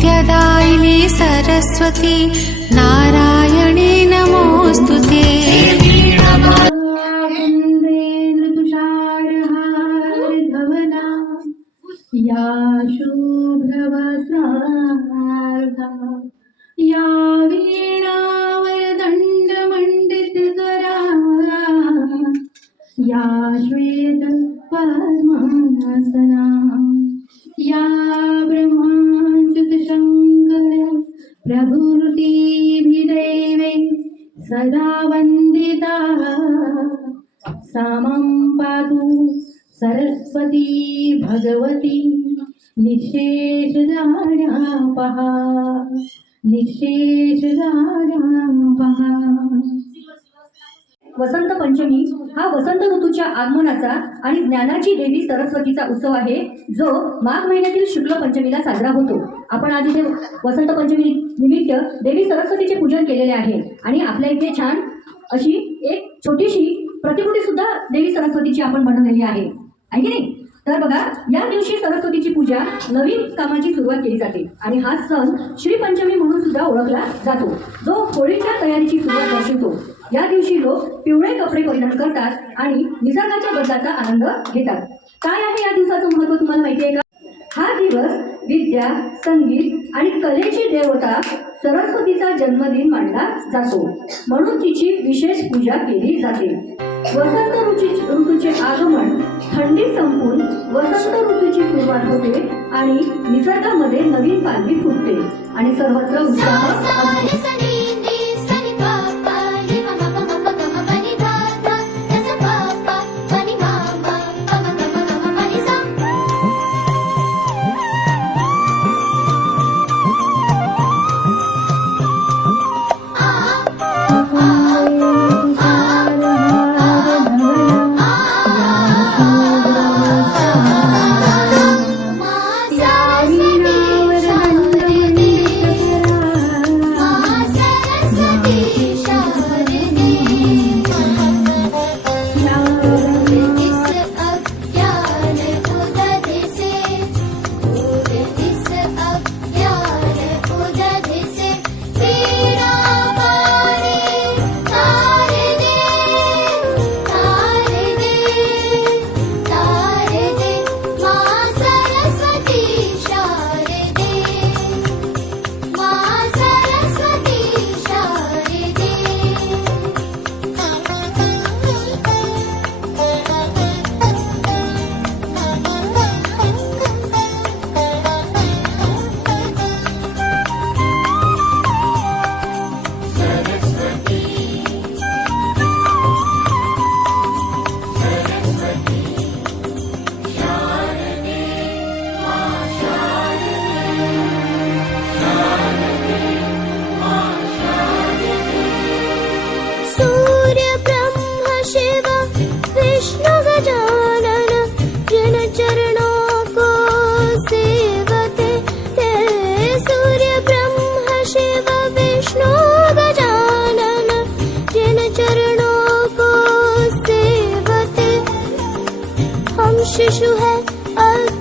विद्यादायिनी सरस्वती नारायणी नमोऽस्तु ते। या शुभ्रवस्त्रार्धा या वीणावरदण्डमण्डितकरा या श्वेत पद्मासना प्रभृतिभिदैवे सदा वन्दिता। सामं पातु सरस्वती भगवती निशेषदाडापहा निशेषदाडापहा वसंत पंचमी हा वसंत ऋतूच्या आगमनाचा आणि ज्ञानाची देवी सरस्वतीचा उत्सव आहे जो माघ महिन्यातील शुक्ल पंचमीला साजरा होतो. आपण आज इथे वसंत पंचमी निमित्त देवी सरस्वतीचे पूजन केलेले आहे आणि आपल्या इथे छान अशी एक छोटीशी प्रतिकृती सुद्धा देवी सरस्वतीची आपण बनवलेली आहे. आहे की नाही? तर बघा या दिवशी सरस्वतीची पूजा नवीन कामाची सुरुवात केली जाते आणि हा सण श्रीपंचमी म्हणून सुद्धा ओळखला जातो. जो होळीच्या तयारीची सुरुवात दर्शवतो. या दिवशी लोक पिवळे कपडे परिधान करतात आणि निसर्गाच्या बदलाचा आनंद घेतात. काय आहे या दिवसाचं महत्त्व तुम्हाला माहिती आहे का? हा दिवस विद्या संगीत आणि कलेची देवता सरस्वतीचा जन्मदिन मानला जातो. म्हणून तिची विशेष पूजा केली जाते. वसंत ऋतूची ऋतूचे आगमन थंडी संपून वसंत ऋतूची सुरुवात होते आणि निसर्गामध्ये नवीन पालवी फुटते. आणि सर्वत्र उत्साह असतो. तुम शिशु है अब